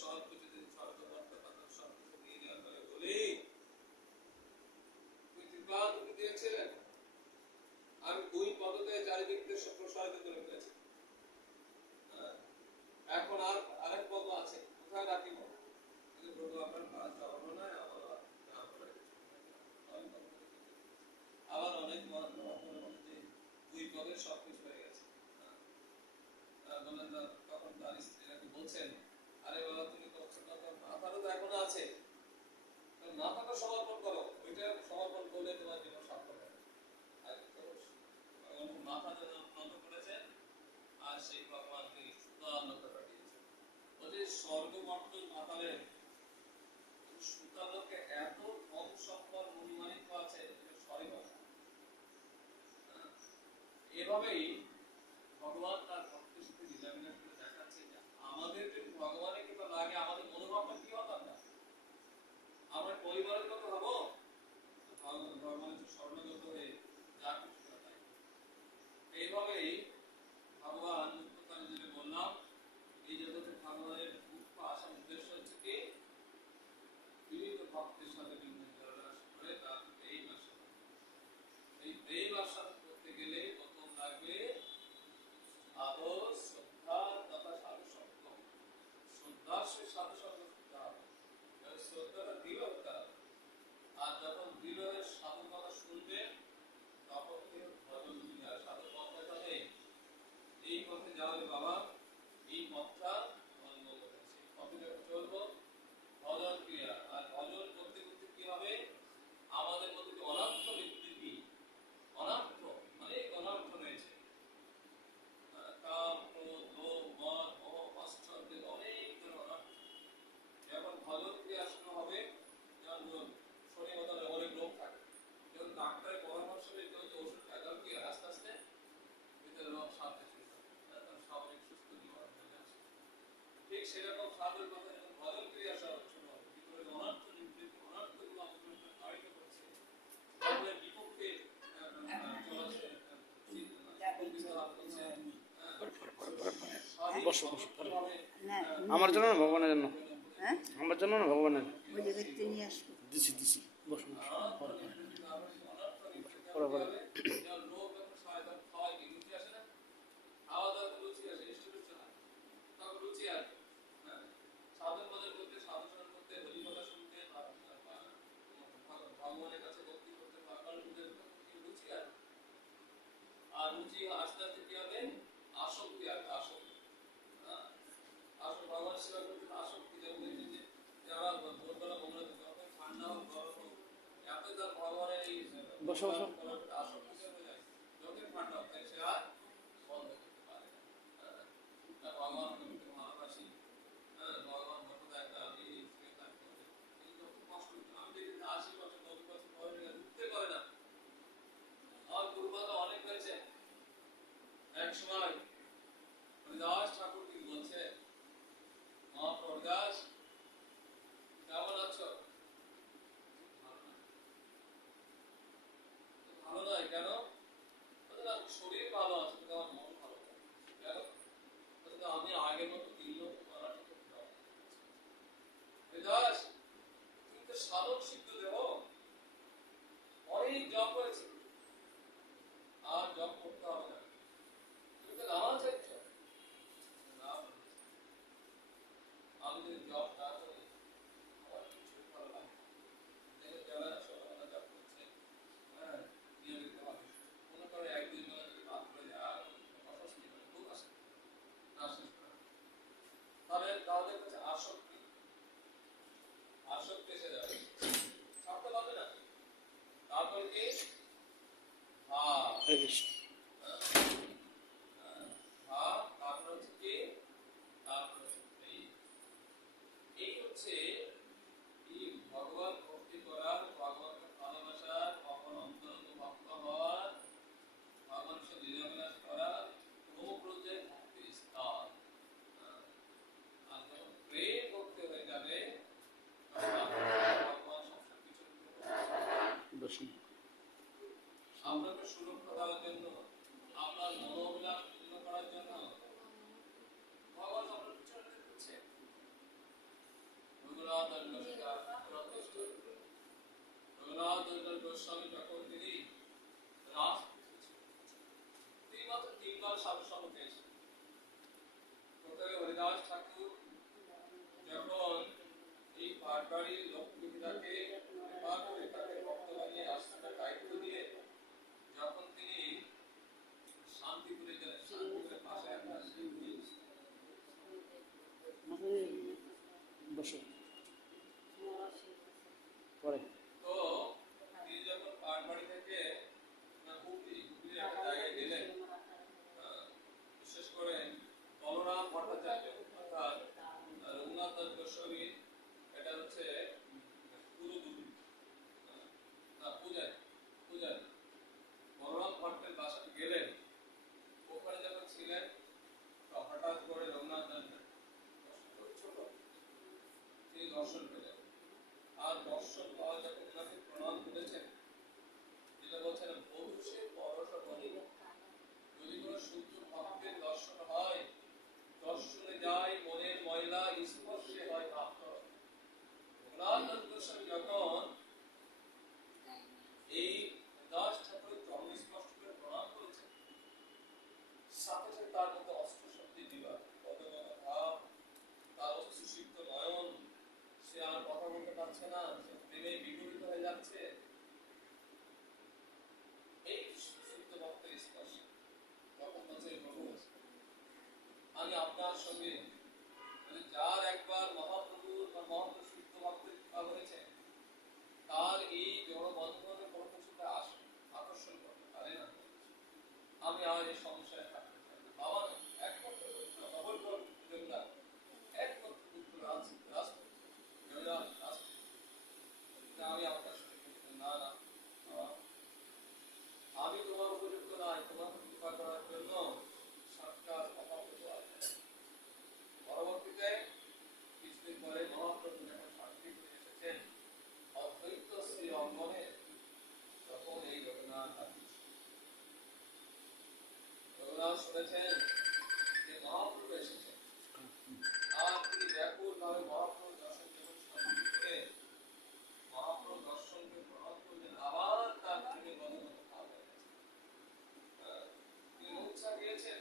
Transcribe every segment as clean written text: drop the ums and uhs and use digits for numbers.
সব কিছু যদি সব কিছু নিয়ে নেওয়া করে বলি তুমি দিয়েছিলেন আমি 2 পদতে চারিদিক থেকে প্রসারিত করে ফেলেছি। এখন আর আরেক পদ আছে, কোথায় রাখিব? কিন্তু প্রভু আপনার ভাষা হলো না, আবার অনেক মধ্যে 2 পদের সব কিছু হয়ে গেছে। বলেন না, তখন তার স্ত্রীকে বলছেন, আরে বাবা তুমি মাথারও তো এখনো আছে, মাথাটা সমর্পণ করো, ওইটা সমর্পণ করলে তোমার জীবন সার্থক হবে। মাথা নত করেছেন আর সেই ভগবানকে সুতালকে পাঠিয়েছেন। বলছে স্বর্গমণ্ডল মাতালের সুতালকে এত কম সম্পদ মহিমানিত আছে, সরি ভাষা। এভাবেই ভগবান তার ভক্তের সাথে লীলাবিলাস করে দেখাচ্ছে যে আমাদের যদি ভগবানের কৃপা লাগে, আমাদের মনোভাবটা কি হওয়া দরকার? আমরা পরিবারের কথা ভাবো, ভগবানের স্বর্ণগত হয়ে যা কিছু তাই। এইভাবেই ভগবান মুক্তকালে যেটা বললাম, এই জগতে ভগবানের মুখ্য আসার উদ্দেশ্য হচ্ছে কি বিভিন্ন ভক্তের সাথে বিভিন্ন জলরাশ করে তার প্রেম আসা। এই প্রেম আসা করতে গেলে প্রথম লাগবে আদর, শ্রদ্ধা তথা সাধু সঙ্গ। শ্রদ্ধার সে সাধু সঙ্গ করতে হবে, শ্রদ্ধাটা দৃঢ় হতে হবে। আর যখন দৃঢ় হয়ে সাধু কথা শুনবে, তখন কেউ ভজন দিবে। আর সাধু পথটা যাবে, এই পথে যাবে বাবা, এই পথটা ধর্ম করেছে, পথে যখন চলবো ভজন ক্রিয়া। আর ভজন করতে করতে কি হবে, আমাদের মধ্যে অনর্থ বিকৃতি, অনর্থ অনেক অনর্থ রয়েছে, কাম, ক্রোধ, লোভ, মদ, মোহ, মাশ্চর্য, অনেক অনর্থ। যখন ভজন ক্রিয়া শুরু হবে, যেমন শরীর মতো অনেক রোগ থাকে, যখন ডাক্তারের পরামর্শ নিতে হচ্ছে ওষুধ খায়, তখন কি আস্তে আস্তে ভিতরে রোগ সারতে শুরু করে, স্বাভাবিক সুস্থ জীবন চলে আসে। ঠিক সেরকম সাধুর কথা যখন ভজন ক্রিয়া শুরু হবে, ভিতরে অনর্থ নিবৃত্তি, অনর্থগুলো আমাদের তাড়িত করছে, ভগবানের বিপক্ষে চলাচল আমার জন্য না ভগবানের জন্য, আমার জন্য না ভগবানের দিছি দিছি বসো ভগবানের কাছে ভক্তি করতে রুচি আর আর রুচি আস্তে আস্তে কি হবে, আসক্তি আর আসক্তি। আসলে ভগবান সেবা করতে আসক্তি, যেমন যারা ভোরবেলা মনে যখন ঠান্ডা হোক গরম হোক, এত তার ভগবানের এই বসো বসো আসক্তি হয়ে যায়, যখন ঠান্ডা হোক তাই সে আর বন্ধ করতে পারে না। ভগবান করতে ভালোবাসি, ভগবান ভক্ত একটা আমি থাকতে হবে, কিন্তু কষ্ট আমি দেখি 80 বছর 90 বছর বয়স উঠতে পারে না। আমার গুরুমাতা অনেক হয়েছে, এক সময় হরিদাস ঠাকুর কি বলছে, হরিদাস কেমন আছো? ভালো নয় কেন? শরীর ভালো আছে, কিন্তু আমার মন ভালো কেন? আমি আগের মতো দিল মারাঠি করতে পারি। হরিদাস তুমি তো সাধক সিদ্ধ দেহ, অনেক জব করেছে, আর জব করতে হবে না, তুমি তো নামাজ চাইছ। আমি যদি জব না করি আমার কিছু ভালো লাগে যারা সকালবেলা জব করছে, নিয়মিত ভাবে মনে করে 1-2 বেলা যদি বাদ করে যায় আর অস্বস্তি হয়, খুব আসে না শেষ করা। তাহলে তাদের কাছে আসক্তি, আসক্তি এসে যাবে, ছাড়তে পারবে না। তারপরে কি ভাব, ভাব, তারপর হচ্ছে কি, তারপর এই হচ্ছে এই ভগবান ভক্তি করার, ভগবানকে ভালোবাসার, ভগবান অন্তরঙ্গ ভক্ত হওয়ার, ভগবানের সাথে লীলাবিলাস করার ক্রমপর্যায়ে ভক্তির স্তর। আর যখন প্রেম ভক্তি হয়ে যাবে, ভগবান সবসময় কিছু আপনাকে সুরক্ষা দেওয়ার জন্য, আপনার মনোবিলাস পূর্ণ করার জন্য ভগবান আপনার পিছনে করছে। গোস্বামী যখন তিনি রাস তিনি মাত্র 3 বার সাধু সঙ্গ পেয়েছেন। প্রথমে হরিদাস ঠাকুর যখন এই পাটবাড়ির লক্ষ্মীদাকে কৃপা করে তাকে ভক্ত বানিয়ে আশ্রমের দায়িত্ব দিয়ে যখন তিনি শান্তিপুরে গেলেন, শান্তিপুরের পাশে একটা বসো পরে তো তিনি যখন পাটবাড়ি থেকে হুগলির একটা জায়গায় গেলেন, বিশেষ করে বলরাম ভট্টাচার্য অর্থাৎ রঘুনাথ দাস গোস্বামী, এটা হচ্ছে গুরুগুরু না পূজারী পূজারী বলরাম ভট্টের বাসাতে গেলেন। ওখানে যখন ছিলেন তো হঠাৎ করে রঘুনাথ দাস ছোট তিনি দর্শন পেলেন। আর দর্শন পাওয়া যখন ওনাকে প্রণাম করেছেন, যেটা বলছেন বধূষে পরশ বলি, যদি কোনো শুদ্ধ ভক্তের দর্শন হয়, দর্শনে যায় মনের ময়লা, স্পর্শে হয় ভাব। রঘুনাথ দাস গোস্বামী যখন এই দাস ঠাকুরের চরণ স্পর্শ করে প্রণাম করেছেন, সাথে সাথে তার মধ্যে অস্ত্র শক্তি বিভাগ, পদগত ভাব, তার অশ্রুসিক্ত নয়ন, সে আর কথা বলতে পারছে না, সে প্রেমে বিগলিত হয়ে যাচ্ছে। এই শুদ্ধ ভক্তের স্পর্শ তখন বলছে, প্রভু আমি আপনার সঙ্গে, মানে যার একবার মহাপ্রভুর বা মহাপ্রভু শুদ্ধ ভক্তের কৃপা করেছে, তার এই জড় বন্ধনে কোনো কিছুতে আকর্ষণ করতে পারে না। আমি আর এই সমস্যায় থাকতে চাই না। বাবা না, একমাত্র পুত্র নবগ্রহ জমিদার, একমাত্র পুত্র জমিদার আমি আপনার সঙ্গে না না বাবা, আমি তোমার উপযুক্ত নয়, তোমাকে কৃপা করার জন্য সাক্ষাৎ মহাপ্রভু আছেন। পরবর্তীতে কিছুদিন পরে মহাপ্রভু যখন শান্তি করে এসেছেন অদ্বৈত শ্রী অঙ্গনে, তখন এই রঘুনাথ শুনেছেন যে মহাপ্রভু এসেছেন। আর তিনি ব্যাকুল ভাবে মহাপ্রভু দর্শন যখন শান্তি করে মহাপ্রভু দর্শনকে প্রণাম করলেন, আবার তার প্রেমে গদগদ ভাব হয়ে গেছে। তিনি মূর্ছা গিয়েছেন,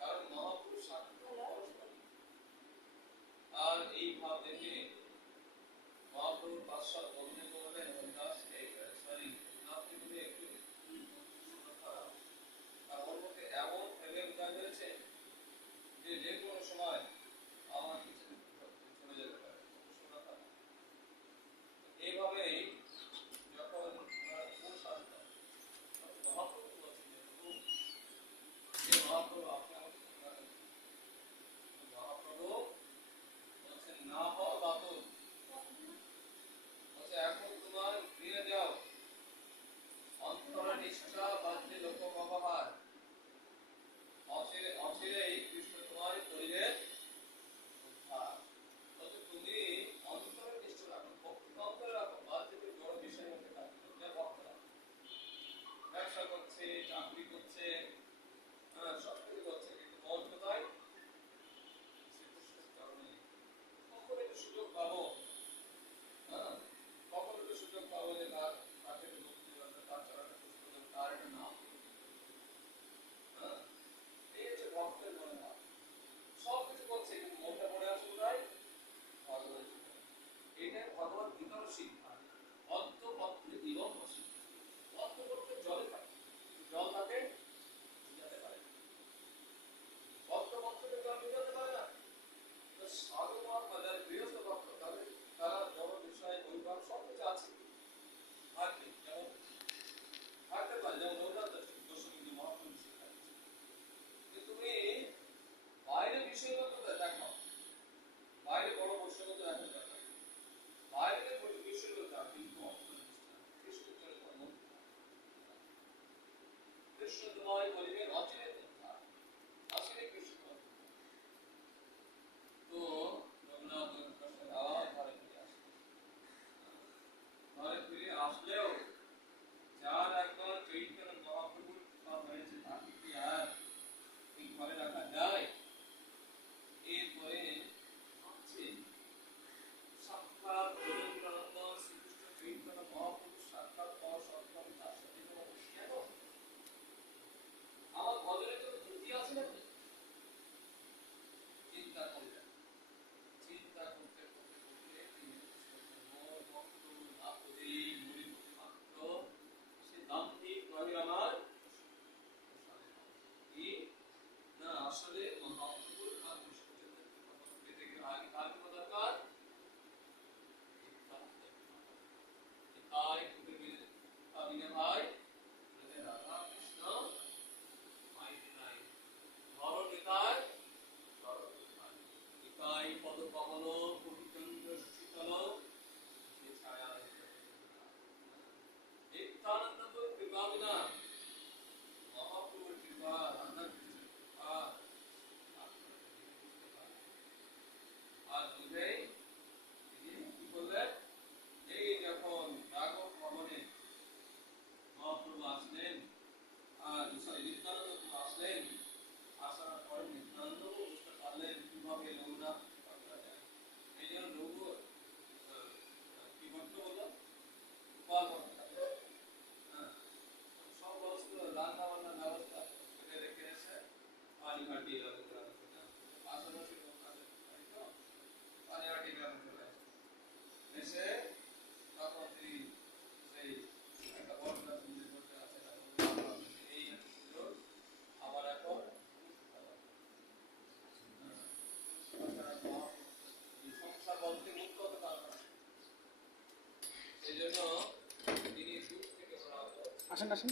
কারণ মহাপ্রভু সাক্ষাৎ পরস্পর। আর এই ভাব দেখে মহাপ্রভুর বাদশাহ বললেন, হরিদাস সরি আপনি তুমি একটু খারাপ, আর ওর মধ্যে এমন প্রেমের উদয় হয়েছে যে যে কোনো সময় আমার কিছু চলে যেতে পারে। এইভাবেই যখন মহাপ্রভু বলছেন যে মহাপ্রভু আপনি আমাকে মহাপ্রভু বলছেন না হও বাতুল, বলছে এখন তোমার প্রিয় যেন তিনি দূর থেকে প্রাপ্ত আসেন আসেন